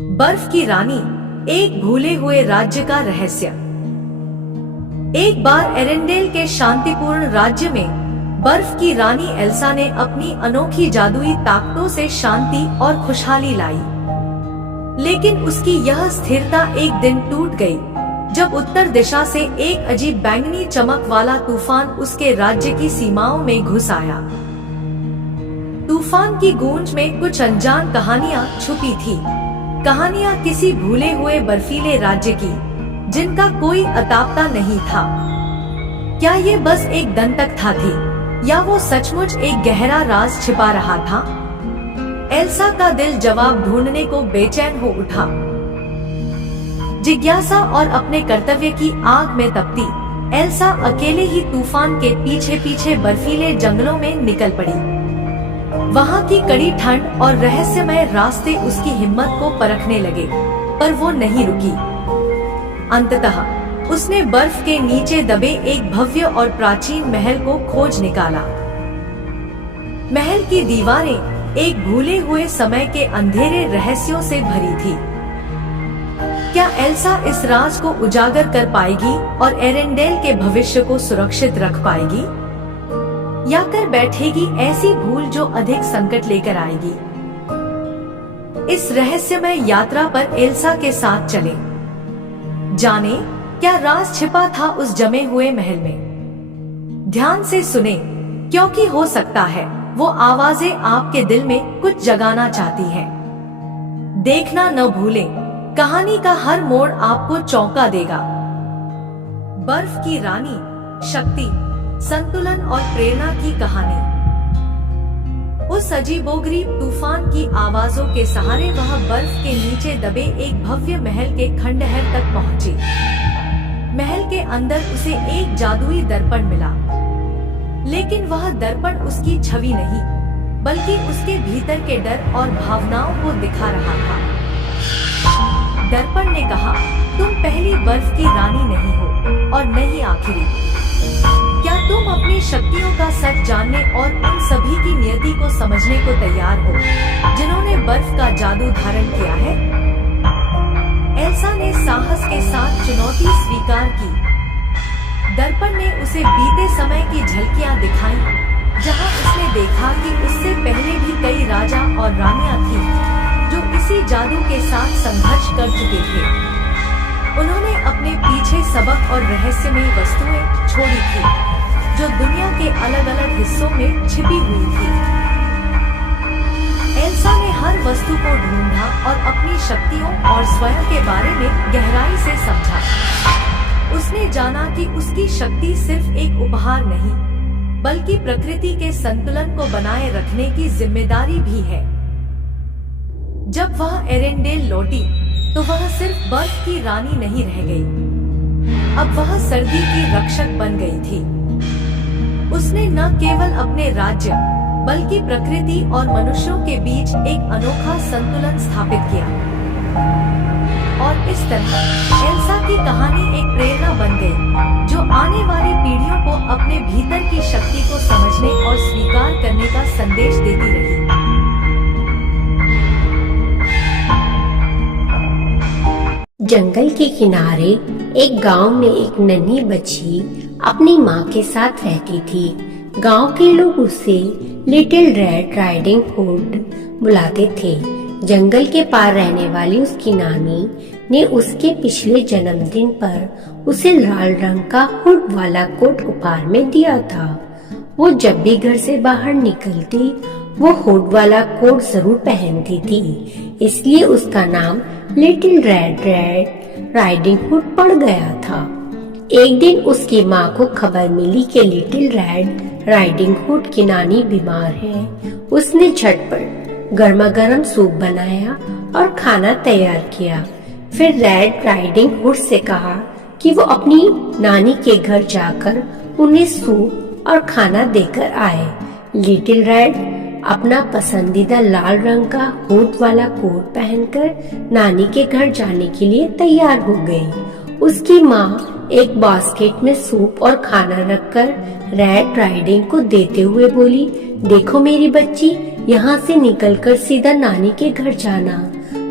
बर्फ की रानी, एक भूले हुए राज्य का रहस्य। एक बार एरेंडेल के शांतिपूर्ण राज्य में बर्फ की रानी एल्सा ने अपनी अनोखी जादुई ताकतों से शांति और खुशहाली लाई। लेकिन उसकी यह स्थिरता एक दिन टूट गई, जब उत्तर दिशा से एक अजीब बैंगनी चमक वाला तूफान उसके राज्य की सीमाओं में घुस आया। तूफान की गूंज में कुछ अनजान कहानियां छुपी थी। कहानियां किसी भूले हुए बर्फीले राज्य की, जिनका कोई अतापता नहीं था। क्या ये बस एक दंतकथा थी, या वो सचमुच एक गहरा राज छिपा रहा था? एल्सा का दिल जवाब ढूंढने को बेचैन हो उठा। जिज्ञासा और अपने कर्तव्य की आग में तपती एल्सा अकेले ही तूफान के पीछे पीछे बर्फीले जंगलों में निकल पड़ी। वहाँ की कड़ी ठंड और रहस्यमय रास्ते उसकी हिम्मत को परखने लगे, पर वो नहीं रुकी। अंततः उसने बर्फ के नीचे दबे एक भव्य और प्राचीन महल को खोज निकाला। महल की दीवारें एक भूले हुए समय के अंधेरे रहस्यों से भरी थी। क्या एल्सा इस राज को उजागर कर पाएगी और एरेंडेल के भविष्य को सुरक्षित रख पाएगी, या कर बैठेगी ऐसी भूल जो अधिक संकट लेकर आएगी? इस रहस्यमय यात्रा पर एल्सा के साथ चले। जाने क्या राज छिपा था उस जमे हुए महल में। ध्यान से सुने, क्योंकि हो सकता है वो आवाजें आपके दिल में कुछ जगाना चाहती हैं। देखना न भूलें, कहानी का हर मोड़ आपको चौंका देगा। बर्फ की रानी, शक्ति, संतुलन और प्रेरणा की कहानी। उस अजीबोगरीब तूफान की आवाजों के सहारे वह बर्फ के नीचे दबे एक भव्य महल के खंडहर तक पहुंची। महल के अंदर उसे एक जादुई दर्पण मिला, लेकिन वह दर्पण उसकी छवि नहीं, बल्कि उसके भीतर के डर और भावनाओं को दिखा रहा था। दर्पण ने कहा, तुम पहली बर्फ की रानी नहीं हो और न ही आखिरी। क्या तुम अपनी शक्तियों का सच जानने और उन सभी की नियति को समझने को तैयार हो, जिन्होंने बर्फ का जादू धारण किया है? एल्सा ने साहस के साथ चुनौती स्वीकार की। दर्पण ने उसे बीते समय की झलकियां दिखाई, जहां उसने देखा कि उससे पहले भी कई राजा और रानियां थीं, जो इसी जादू के साथ संघर्ष कर चुके थे। उन्होंने अपने पीछे सबक और रहस्यमयी वस्तुएं छोड़ी थी, जो दुनिया के अलग अलग हिस्सों में छिपी हुई थी। एल्सा ने हर वस्तु को ढूंढा और अपनी शक्तियों और स्वयं के बारे में गहराई से समझा। उसने जाना कि उसकी शक्ति सिर्फ एक उपहार नहीं, बल्कि प्रकृति के संतुलन को बनाए रखने की जिम्मेदारी भी है। जब वह एरेंडेल लौटी, तो वह सिर्फ बर्फ की रानी नहीं रह गई। अब वह सर्दी की रक्षक बन गई थी। उसने न केवल अपने राज्य, बल्कि प्रकृति और मनुष्यों के बीच एक अनोखा संतुलन स्थापित किया। और इस तरह एल्सा की कहानी एक प्रेरणा बन गई, जो आने वाली पीढ़ियों को अपने भीतर की शक्ति को समझने और स्वीकार करने का संदेश देती रही। जंगल के किनारे एक गांव में एक नन्ही बच्ची अपनी माँ के साथ रहती थी। गांव के लोग उसे लिटिल रेड राइडिंग हुड बुलाते थे। जंगल के पार रहने वाली उसकी नानी ने उसके पिछले जन्मदिन पर उसे लाल रंग का हुड वाला कोट उपहार में दिया था। वो जब भी घर से बाहर निकलती, वो हुड वाला कोट जरूर पहनती थी, इसलिए उसका नाम लिटिल रेड राइडिंग हुड पड़ गया था। एक दिन उसकी माँ को खबर मिली कि लिटिल रेड राइडिंग हुड की नानी बीमार है। उसने झटपट गर्मा गर्म सूप बनाया और खाना तैयार किया। फिर रेड राइडिंग हुड से कहा कि वो अपनी नानी के घर जाकर उन्हें सूप और खाना देकर आए। लिटिल रेड अपना पसंदीदा लाल रंग का हुड वाला कोट पहनकर नानी के घर जाने के लिए तैयार हो गई। उसकी माँ एक बास्केट में सूप और खाना रखकर रेड राइडिंग को देते हुए बोली, देखो मेरी बच्ची, यहाँ से निकलकर सीधा नानी के घर जाना।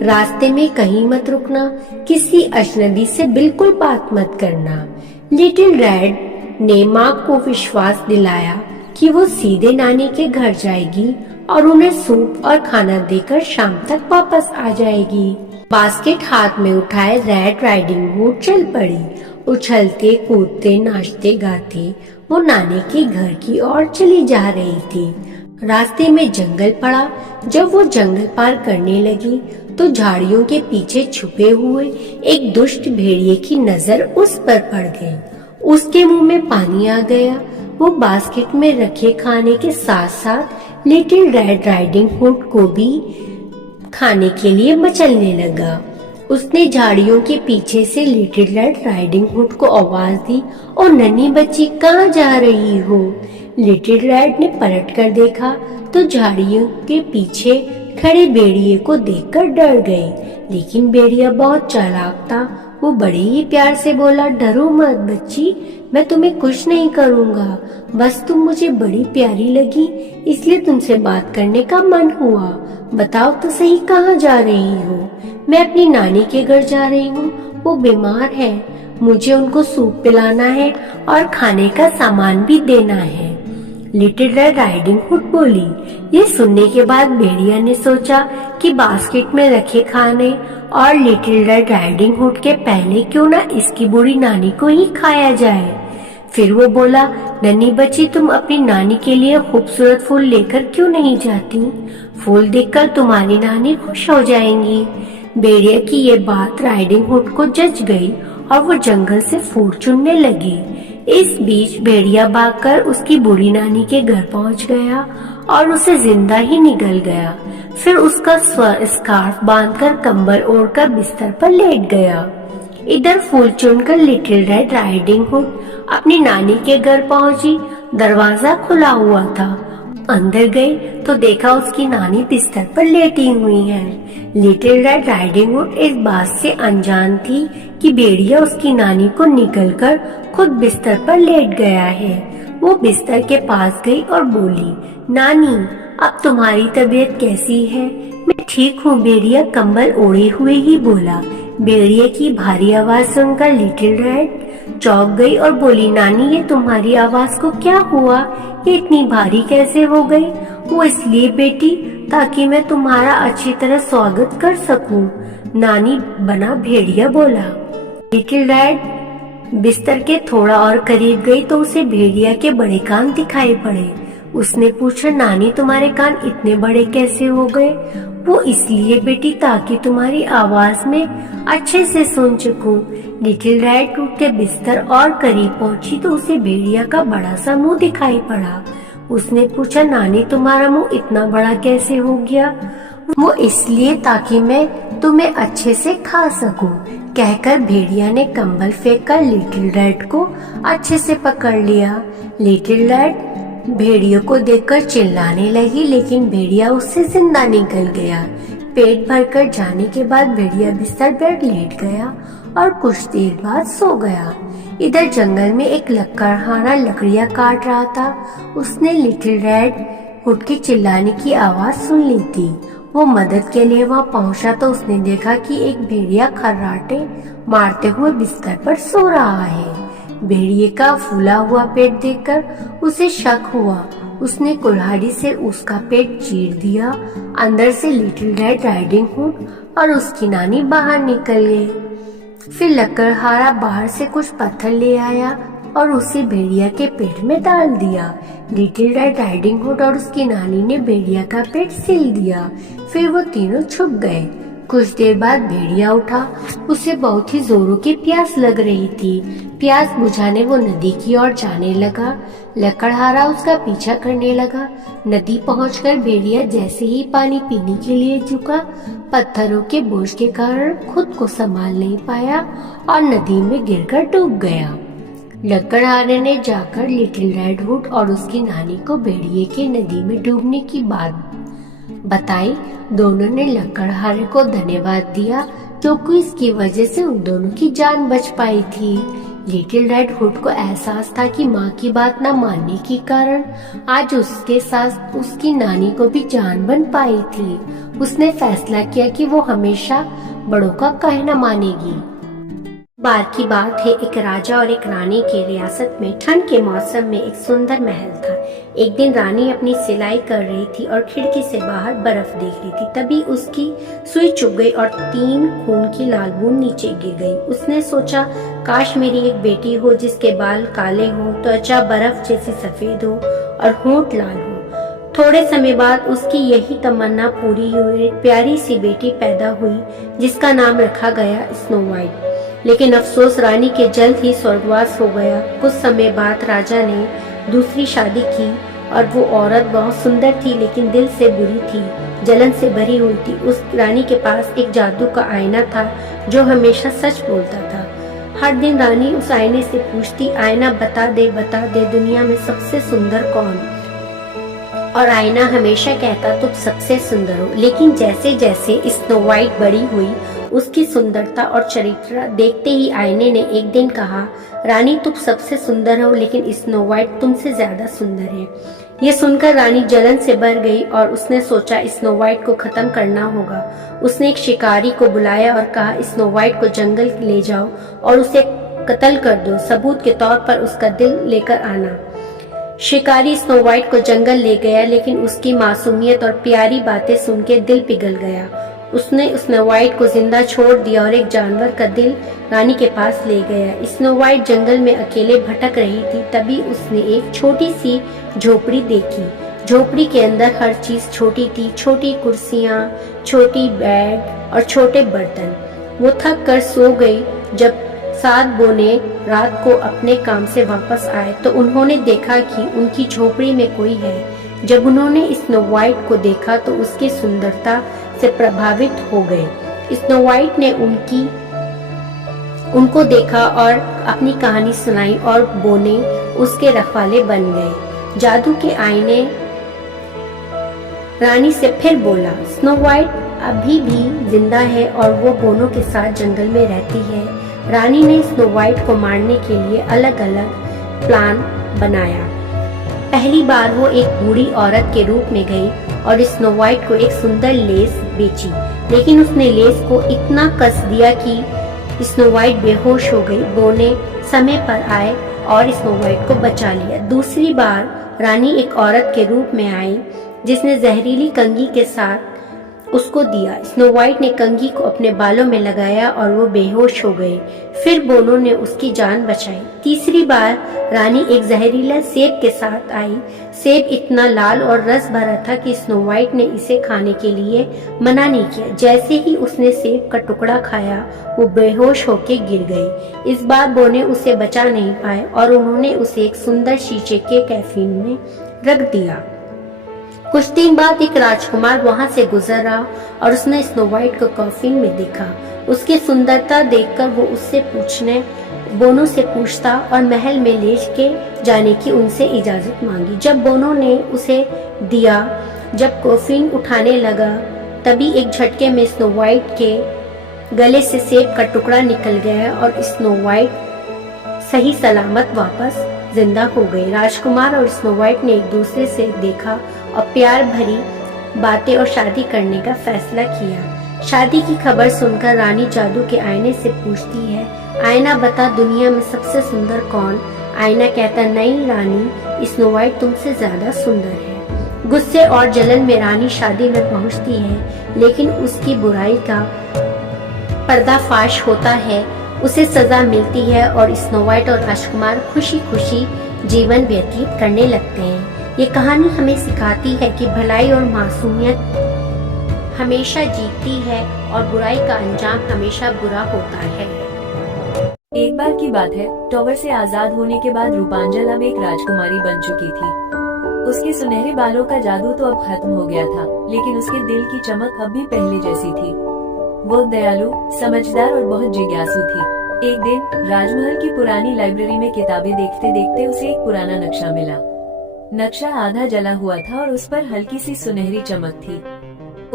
रास्ते में कहीं मत रुकना, किसी अजनबी से बिल्कुल बात मत करना। लिटिल रेड ने माँ को विश्वास दिलाया कि वो सीधे नानी के घर जाएगी और उन्हें सूप और खाना देकर शाम तक वापस आ जाएगी। बास्केट हाथ में उठाए रेड राइडिंग हुड चल पड़ी। उछलते कूदते नाचते गाते वो नानी के घर की ओर चली जा रही थी। रास्ते में जंगल पड़ा। जब वो जंगल पार करने लगी तो झाड़ियों के पीछे छुपे हुए एक दुष्ट भेड़िए की नजर उस पर पड़ गई। उसके मुंह में पानी आ गया। वो बास्केट में रखे खाने के साथ साथ लिटिल रेड राइडिंग हुड को भी खाने के लिए मचलने लगा। उसने झाड़ियों के पीछे से लिटिल रेड राइडिंग हुड को आवाज दी, ओ नन्ही बच्ची, कहाँ जा रही हो? लिटिल रेड ने पलट कर देखा तो झाड़ियों के पीछे खड़े भेड़िए को देखकर डर गई। लेकिन भेड़िया बहुत चालाक था। वो बड़े ही प्यार से बोला, डरो मत बच्ची, मैं तुम्हें कुछ नहीं करूँगा। बस तुम मुझे बड़ी प्यारी लगी, इसलिए तुमसे बात करने का मन हुआ। बताओ तो सही, कहाँ जा रही हो? मैं अपनी नानी के घर जा रही हूँ, वो बीमार है। मुझे उनको सूप पिलाना है और खाने का सामान भी देना है। लिटिल रेड राइडिंग हुड बोली। ये सुनने के बाद भेड़िया ने सोचा कि बास्केट में रखे खाने और लिटिल रेड राइडिंग हुड के पहले क्यों ना इसकी बूढ़ी नानी को ही खाया जाए। फिर वो बोला, नन्ही बच्ची, तुम अपनी नानी के लिए खूबसूरत फूल लेकर क्यों नहीं जाती? फूल देखकर तुम्हारी नानी खुश हो जाएंगी। भेड़िया की ये बात राइडिंग हुड को जच गई और वो जंगल से फूल चुनने लगी। इस बीच भेड़िया भागकर उसकी बूढ़ी नानी के घर पहुंच गया और उसे जिंदा ही निगल गया। फिर उसका स्कार्फ बांधकर कंबल ओढ़कर बिस्तर पर लेट गया। इधर फूल चुनकर लिटिल रेड राइडिंग हुड अपनी नानी के घर पहुंची। दरवाजा खुला हुआ था। अंदर गई तो देखा उसकी नानी बिस्तर पर लेटी हुई है। लिटिल रेड राइडिंग हुड इस बात से अनजान थी कि भेड़िया उसकी नानी को निकलकर खुद बिस्तर पर लेट गया है। वो बिस्तर के पास गई और बोली, नानी, अब तुम्हारी तबीयत कैसी है? मैं ठीक हूँ, भेड़िया कंबल ओढ़े हुए ही बोला। भेड़िया की भारी आवाज सुनकर लिटिल रेड चौंक गई और बोली, नानी, ये तुम्हारी आवाज को क्या हुआ? ये इतनी भारी कैसे हो गई? वो इसलिए बेटी, ताकि मैं तुम्हारा अच्छी तरह स्वागत कर सकूं, नानी बना भेड़िया बोला। लिटिल रेड बिस्तर के थोड़ा और करीब गई तो उसे भेड़िया के बड़े कान दिखाई पड़े। उसने पूछा, नानी, तुम्हारे कान इतने बड़े कैसे हो गए? वो इसलिए बेटी, ताकि तुम्हारी आवाज में अच्छे से सुन सकूं। लिटिल रेड उठ के बिस्तर और करीब पहुंची तो उसे भेड़िया का बड़ा सा मुंह दिखाई पड़ा। उसने पूछा, नानी, तुम्हारा मुंह इतना बड़ा कैसे हो गया? वो इसलिए ताकि मैं तुम्हें अच्छे से खा सकूं, कहकर भेड़िया ने कंबल फेंककर लिटिल रेड को अच्छे से पकड़ लिया। लिटिल रेड भेड़िया को देखकर चिल्लाने लगी, लेकिन भेड़िया उससे जिंदा निकल गया। पेट भरकर जाने के बाद भेड़िया बिस्तर पर लेट गया और कुछ देर बाद सो गया। इधर जंगल में एक लकड़हारा लकड़ियां काट रहा था। उसने लिटिल रेड हुड के चिल्लाने की आवाज सुन ली थी। वो मदद के लिए वहाँ पहुंचा तो उसने देखा कि एक भेड़िया खर्राटे मारते हुए बिस्तर पर सो रहा है। भेड़िए का फूला हुआ पेट देखकर उसे शक हुआ। उसने कुल्हाड़ी से उसका पेट चीर दिया। अंदर से लिटिल रेड राइडिंग हुड और उसकी नानी बाहर निकल गए। फिर लकड़हारा बाहर से कुछ पत्थर ले आया और उसे भेड़िया के पेट में डाल दिया। लिटिल रेड राइडिंग हुड और उसकी नानी ने भेड़िया का पेट सिल दिया। फिर वो तीनों छुप गए। कुछ देर बाद भेड़िया उठा। उसे बहुत ही जोरों की प्यास लग रही थी। प्यास बुझाने वो नदी की ओर जाने लगा। लकड़हारा उसका पीछा करने लगा। नदी पहुंचकर भेड़िया जैसे ही पानी पीने के लिए झुका, पत्थरों के बोझ के कारण खुद को संभाल नहीं पाया और नदी में गिरकर डूब गया। लकड़हारे ने जाकर लिटिल रेड हुड और उसकी नानी को भेड़िए के नदी में डूबने की बात बताई। दोनों ने लकड़हारे को धन्यवाद दिया, क्योंकि इसकी वजह से उन दोनों की जान बच पाई थी। लिटिल रेड हुड को एहसास था कि माँ की बात न मानने के कारण आज उसके साथ उसकी नानी को भी जान बन पाई थी। उसने फैसला किया कि वो हमेशा बड़ों का कहना मानेगी। बार की बात है, एक राजा और एक रानी के रियासत में ठंड के मौसम में एक सुंदर महल था। एक दिन रानी अपनी सिलाई कर रही थी और खिड़की से बाहर बर्फ देख रही थी। तभी उसकी सुई चुभ गई और 3 खून की लाल बूंद नीचे गिर गई। उसने सोचा, काश मेरी एक बेटी हो जिसके बाल काले हो, त्वचा बर्फ जैसी सफेद हो और होंठ लाल हो। थोड़े समय बाद उसकी यही तमन्ना पूरी हुई। प्यारी सी बेटी पैदा हुई जिसका नाम रखा गया स्नो वाइट। लेकिन अफसोस, रानी के जल्द ही स्वर्गवास हो गया। कुछ समय बाद राजा ने दूसरी शादी की और वो औरत बहुत सुंदर थी लेकिन दिल से बुरी थी, जलन से भरी हुई थी। उस रानी के पास एक जादू का आईना था जो हमेशा सच बोलता था। हर दिन रानी उस आईने से पूछती, आईना बता दे दुनिया में सबसे सुंदर कौन? और आईना हमेशा कहता, तुम सबसे सुंदर हो। लेकिन जैसे जैसे स्नो वाइट बड़ी हुई, उसकी सुंदरता और चरित्र देखते ही आईने ने एक दिन कहा, रानी तुम सबसे सुंदर हो लेकिन स्नो वाइट तुमसे ज्यादा सुंदर है। ये सुनकर रानी जलन से भर गई और उसने सोचा स्नो वाइट को खत्म करना होगा। उसने एक शिकारी को बुलाया और कहा, स्नो वाइट को जंगल ले जाओ और उसे कत्ल कर दो, सबूत के तौर पर उसका दिल लेकर आना। शिकारी स्नो वाइट को जंगल ले गया लेकिन उसकी मासूमियत और प्यारी बातें सुन के दिल पिघल गया। उसने स्नो वाइट को जिंदा छोड़ दिया और एक जानवर का दिल रानी के पास ले गया। स्नो वाइट जंगल में अकेले भटक रही थी। तभी उसने एक छोटी सी झोपड़ी देखी। झोपड़ी के अंदर हर चीज छोटी थी, छोटी कुर्सियां, छोटी बैग और छोटे बर्तन। वो थक कर सो गई। जब 7 बोने रात को अपने काम से वापस आए तो उन्होंने देखा कि उनकी झोपड़ी में कोई है। जब उन्होंने स्नो वाइट को देखा तो उसकी सुंदरता से प्रभावित हो गए। स्नो वाइट ने उनको देखा और अपनी कहानी सुनाई और बोने उसके रखवाले बन गए। जादू के आईने रानी से फिर बोला, स्नो वाइट अभी भी जिंदा है और वो बोनों के साथ जंगल में रहती है। रानी ने स्नो वाइट को मारने के लिए अलग अलग प्लान बनाया। पहली बार वो एक बूढ़ी औरत के रूप में गई और स्नो वाइट को एक सुंदर लेस बेची, लेकिन उसने लेस को इतना कस दिया कि स्नो वाइट बेहोश हो गई। बोने समय पर आए और स्नो वाइट को बचा लिया। दूसरी बार रानी एक औरत के रूप में आई जिसने जहरीली कंघी के साथ उसको दिया। स्नो वाइट ने कंघी को अपने बालों में लगाया और वो बेहोश हो गए। फिर बोनों ने उसकी जान बचाई। तीसरी बार रानी एक जहरीला सेब के साथ आई। सेब इतना लाल और रस भरा था कि स्नो वाइट ने इसे खाने के लिए मना नहीं किया। जैसे ही उसने सेब का टुकड़ा खाया, वो बेहोश होके गिर गई। इस बार बोने उसे बचा नहीं पाए और उन्होंने उसे एक सुंदर शीशे के कैफिन में रख दिया। कुछ दिन बाद एक राजकुमार वहां से गुजर रहा और उसने स्नो वाइट को कॉफिन में देखा। उसकी सुंदरता देखकर वो उससे बोनों से पूछता और महल में ले के जाने की उनसे इजाजत मांगी। जब बोनों ने उसे दिया, जब कॉफिन उठाने लगा, तभी एक झटके में स्नो वाइट के गले से सेब का टुकड़ा निकल गया और स्नो वाइट सही सलामत वापस जिंदा हो गई। राजकुमार और स्नो वाइट ने एक दूसरे से देखा और प्यार भरी बातें और शादी करने का फैसला किया। शादी की खबर सुनकर रानी जादू के आईने से पूछती है, आईना बता दुनिया में सबसे सुंदर कौन? आईना कहता, नहीं रानी, स्नो वाइट तुमसे ज्यादा सुंदर है। गुस्से और जलन में रानी शादी में पहुंचती है, लेकिन उसकी बुराई का पर्दाफाश होता है। उसे सजा मिलती है और स्नो वाइट और राजकुमार खुशी खुशी जीवन व्यतीत करने लगते हैं। ये कहानी हमें सिखाती है कि भलाई और मासूमियत हमेशा जीतती है और बुराई का अंजाम हमेशा बुरा होता है। एक बार की बात है, टॉवर से आजाद होने के बाद रूपांजल अब एक राजकुमारी बन चुकी थी। उसके सुनहरे बालों का जादू तो अब खत्म हो गया था, लेकिन उसके दिल की चमक अब भी पहले जैसी थी। वो दयालु, समझदार और बहुत जिज्ञासु थी। एक दिन राजमहल की पुरानी लाइब्रेरी में किताबें देखते देखते उसे एक पुराना नक्शा मिला। नक्शा आधा जला हुआ था और उस पर हल्की सी सुनहरी चमक थी।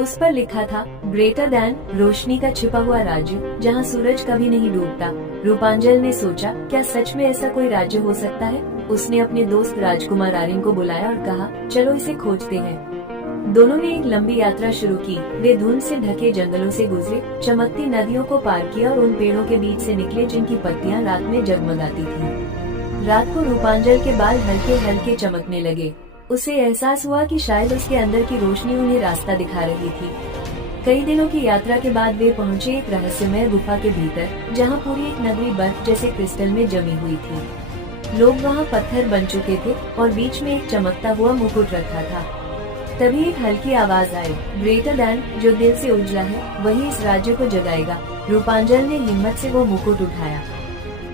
उस पर लिखा था, ग्रेटर दैन, रोशनी का छिपा हुआ राज्य जहाँ सूरज कभी नहीं डूबता। रूपांजल ने सोचा, क्या सच में ऐसा कोई राज्य हो सकता है? उसने अपने दोस्त राजकुमार आर्यन को बुलाया और कहा, चलो इसे खोजते हैं। दोनों ने एक लंबी यात्रा शुरू की। वे धुंध से ढके जंगलों से गुजरे, चमकती नदियों को पार किया और उन पेड़ों के बीच से निकले जिनकी पत्तियां रात में जगमगाती थीं। रात को रूपांजल के बाल हल्के हल्के चमकने लगे। उसे एहसास हुआ कि शायद उसके अंदर की रोशनी उन्हें रास्ता दिखा रही थी। कई दिनों की यात्रा के बाद वे पहुँचे एक रहस्यमय गुफा के भीतर, जहाँ पूरी एक नगरी बर्फ जैसे क्रिस्टल में जमी हुई थी। लोग वहाँ पत्थर बन चुके थे और बीच में एक चमकता हुआ मुकुट रखा था। तभी एक हल्की आवाज आई, ग्रेटर दैन, जो दिल से उजला है वही इस राज्य को जगाएगा। रूपांजल ने हिम्मत से वो मुकुट उठाया।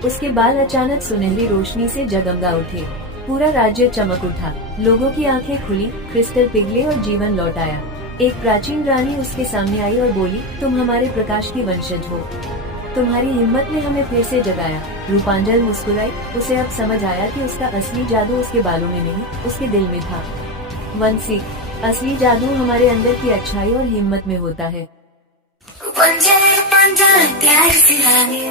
उसके बाल अचानक सुनहरी रोशनी से जगमगा उठे। पूरा राज्य चमक उठा। लोगों की आंखें खुली, क्रिस्टल पिघले और जीवन लौट आया। एक प्राचीन रानी उसके सामने आई और बोली, तुम हमारे प्रकाश की वंशज हो। तुम्हारी हिम्मत ने हमें फिर से जगाया। रूपांजल मुस्कुराई। उसे अब समझ आया कि उसका असली जादू उसके बालों में नहीं, उसके दिल में था। वंशी, असली जादू हमारे अंदर की अच्छाई और हिम्मत में होता है। प्यार से रानी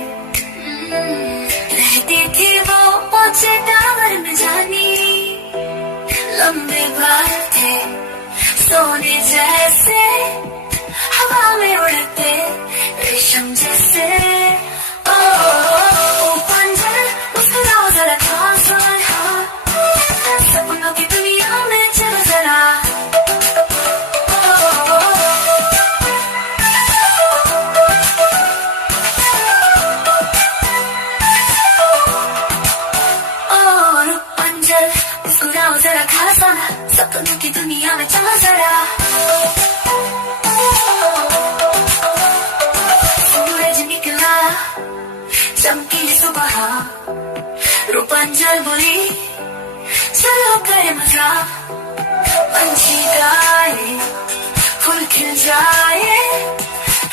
रहती थी वो ऊंचे टावर में जानी, लंबे बाल थे सोने जैसे, हवा में उड़ते रेशम जैसे। ओ पंजल मुस्कुराओ जरा, सपनों की दुनिया में चलो जरा। मुस्कुराओ जरा, खास आना, सपनों की दुनिया में चलो जरा। सूरज निकला, चमकी सुबह, रूपांजल बोली, चलो करे मजा। पंछी गाए, फूल खिल जाए,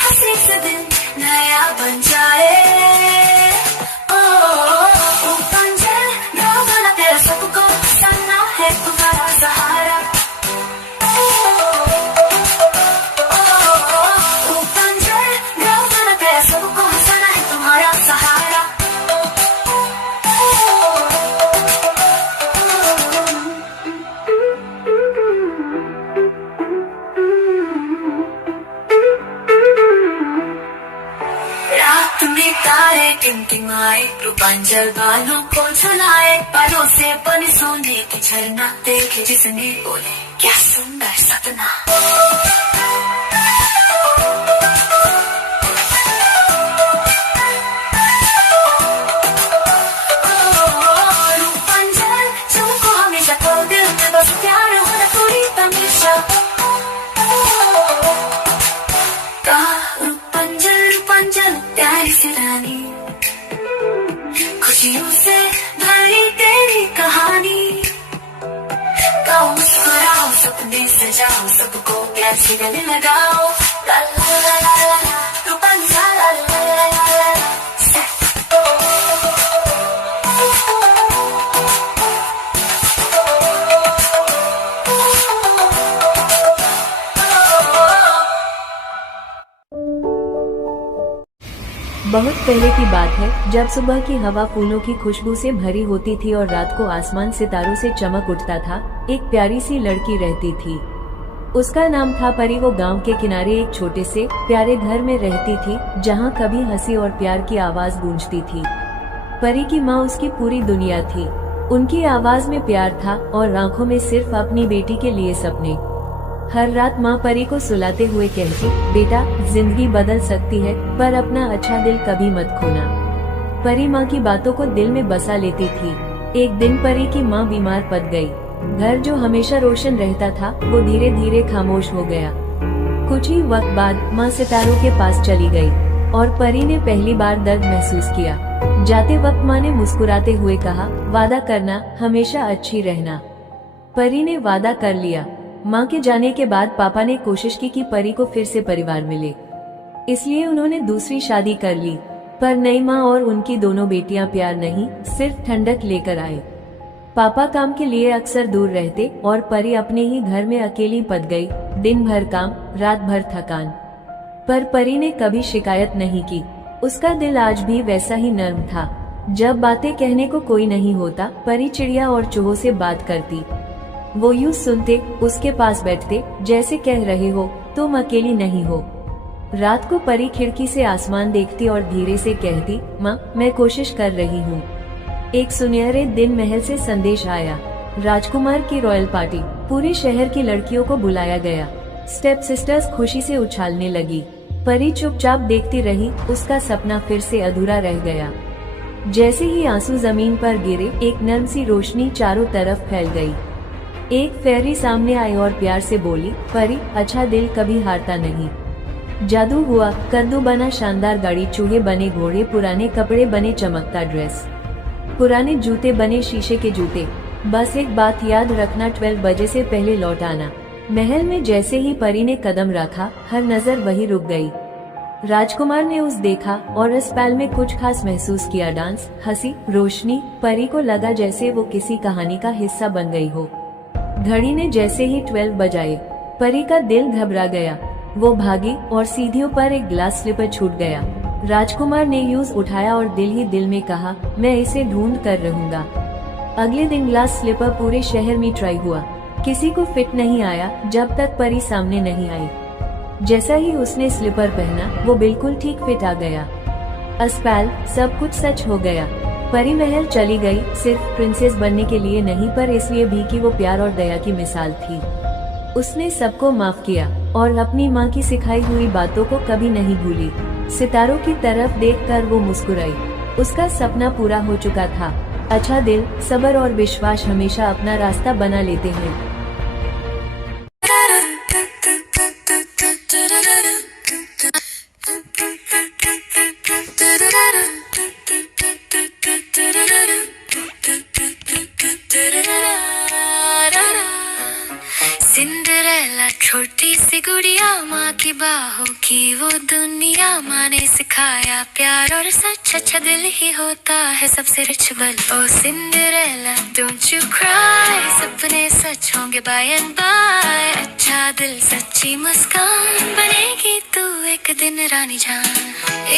हंसी से दिन नया बन जाए। रूपांजल गाँव वाला तेरा सबको सन्ना है तुम्हारा सहारा। रूपांजल गाँव वाला तेरा सबको सन्ना है तुम्हारा सहारा। रात में तारे टिमटिमाए, रूपांजल बालों को झुलाए, बालों से बने सोने की झरना देखे जिसने, बोले क्या सुंदर सपना। रूपांजल तुमको हमेशा तो दिल में बस प्यार होना पूरी हमेशा। रूपांजल प्यारी सी रानी, खुशियों से भरी तेरी कहानी। गाओ मुस्कुराओ, सपने सजाओ, सबको प्यार से गले लगाओ। ला ला ला ला ला ला, रूपांजल ला ला ला ला ला ला। बहुत पहले की बात है, जब सुबह की हवा फूलों की खुशबू से भरी होती थी और रात को आसमान सितारों से चमक उठता था। एक प्यारी सी लड़की रहती थी। उसका नाम था परी। वो गांव के किनारे एक छोटे से प्यारे घर में रहती थी, जहां कभी हंसी और प्यार की आवाज गूंजती थी। परी की माँ उसकी पूरी दुनिया थी। उनकी आवाज में प्यार था और आंखों में सिर्फ अपनी बेटी के लिए सपने। हर रात माँ परी को सुलाते हुए कहती, बेटा, जिंदगी बदल सकती है, पर अपना अच्छा दिल कभी मत खोना। परी माँ की बातों को दिल में बसा लेती थी। एक दिन परी की माँ बीमार पड़ गई। घर जो हमेशा रोशन रहता था, वो धीरे धीरे खामोश हो गया। कुछ ही वक्त बाद माँ सितारों के पास चली गई और परी ने पहली बार दर्द महसूस किया। जाते वक्त माँ ने मुस्कुराते हुए कहा, वादा करना हमेशा अच्छी रहना। परी ने वादा कर लिया। माँ के जाने के बाद पापा ने कोशिश की कि परी को फिर से परिवार मिले, इसलिए उन्होंने दूसरी शादी कर ली। पर नई माँ और उनकी दोनों बेटियां प्यार नहीं, सिर्फ ठंडक लेकर आए। पापा काम के लिए अक्सर दूर रहते और परी अपने ही घर में अकेली पड़ गई। दिन भर काम, रात भर थकान। पर परी ने कभी शिकायत नहीं की। उसका दिल आज भी वैसा ही नर्म था। जब बातें कहने को कोई नहीं होता, परी चिड़िया और चूहों से बात करती। वो यूं सुनते, उसके पास बैठते, जैसे कह रहे हो तुम अकेली नहीं हो। रात को परी खिड़की से आसमान देखती और धीरे से कहती, माँ मैं कोशिश कर रही हूँ। एक सुनहरे दिन महल से संदेश आया, राजकुमार की रॉयल पार्टी, पूरे शहर की लड़कियों को बुलाया गया। स्टेप सिस्टर्स खुशी से उछालने लगी। परी चुपचाप देखती रही, उसका सपना फिर से अधूरा रह गया। जैसे ही आंसू जमीन पर गिरे, एक नर्म सी रोशनी चारों तरफ फैल गई। एक फेरी सामने आई और प्यार से बोली, परी अच्छा दिल कभी हारता नहीं। जादू हुआ, कद्दू बना शानदार गाड़ी, चूहे बने घोड़े, पुराने कपड़े बने चमकता ड्रेस, पुराने जूते बने शीशे के जूते। बस एक बात याद रखना, 12 बजे से पहले लौट आना। महल में जैसे ही परी ने कदम रखा, हर नजर वही रुक गई। राजकुमार ने उस देखा और इस पल में कुछ खास महसूस किया। डांस, हंसी, रोशनी, परी को लगा जैसे वो किसी कहानी का हिस्सा बन गई हो। घड़ी ने जैसे ही 12 बजाए, परी का दिल घबरा गया। वो भागी और सीढ़ियों पर एक ग्लास स्लीपर छूट गया। राजकुमार ने यूज उठाया और दिल ही दिल में कहा, मैं इसे ढूंढ कर रहूंगा। अगले दिन ग्लास स्लीपर पूरे शहर में ट्राई हुआ, किसी को फिट नहीं आया जब तक परी सामने नहीं आई। जैसा ही उसने स्लीपर पहना, वो बिल्कुल ठीक फिट आ गया। अस्पताल सब कुछ सच हो गया। परी महल चली गई, सिर्फ प्रिंसेस बनने के लिए नहीं, पर इसलिए भी कि वो प्यार और दया की मिसाल थी। उसने सबको माफ किया और अपनी माँ की सिखाई हुई बातों को कभी नहीं भूली। सितारों की तरफ देखकर वो मुस्कुराई। उसका सपना पूरा हो चुका था। अच्छा दिल, सब्र और विश्वास हमेशा अपना रास्ता बना लेते हैं। सिंड्रेला छोटी सी गुड़िया, माँ की बाहों की वो दुनिया। माँ ने सिखाया प्यार और सच, अच्छा दिल ही होता है सबसे रिच बल। ओ सिंड्रेला डोंट यू क्राई, सपने सच होंगे बाय एंड बाय। अच्छा दिल सच्ची मुस्कान, बनेगी तू एक दिन रानी जान।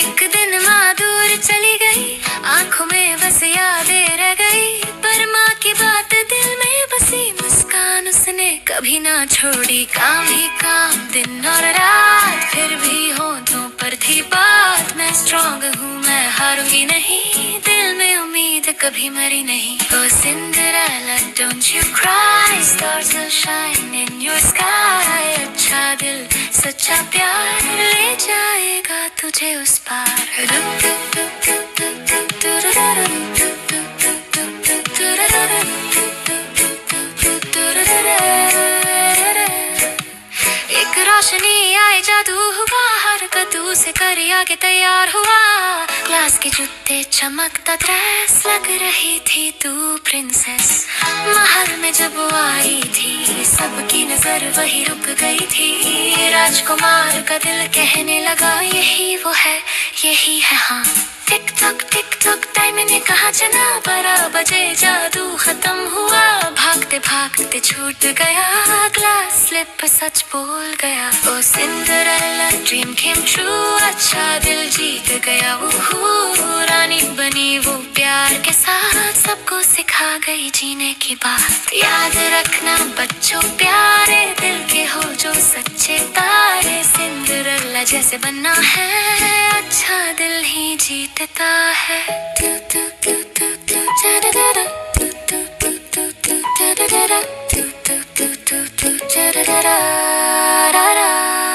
एक दिन माँ दूर चली गई, आंखों में बस यादें रह गई, पर माँ की बात दिल में बसी। मुस्कान उसने कभी ना छोड़ी, काम ही काम दिन और रात, फिर भी होठों पर थी बात। मैं स्ट्रॉन्ग हूँ, मैं हारूंगी नहीं, दिल में उम्मीद कभी मरी नहीं। Oh Cinderella don't you cry, stars will shine in your sky. अच्छा दिल सच्चा प्यार ले जाएगा तुझे उस पार। एक रोशनी आए, जादू हुआ, हर कदू से करी आगे तैयार हुआ। ग्लास के जूते, चमकता ड्रेस, लग रही थी तू प्रिंसेस। महल में जब वो आई थी, सबकी नजर वही रुक गई थी। राजकुमार का दिल कहने लगा, यही वो है, यही है हाँ। टिक टक टाइम ने कहा चला, 12 बजे जादू खत्म हुआ। भागते भागते छूट गया, ग्लास स्लिप सच बोल गया। ओ सिंड्रेला ड्रीम केम ट्रू, अच्छा दिल जीत गया वो। रानी बनी वो प्यार के साथ, सबको सिखा गई जीने की बात। याद रखना बच्चों प्यारे, दिल के हो जो सच्चे तारे। सिंड्रेला जैसे बनना है, अच्छा दिल ही जीतता है। Da da da da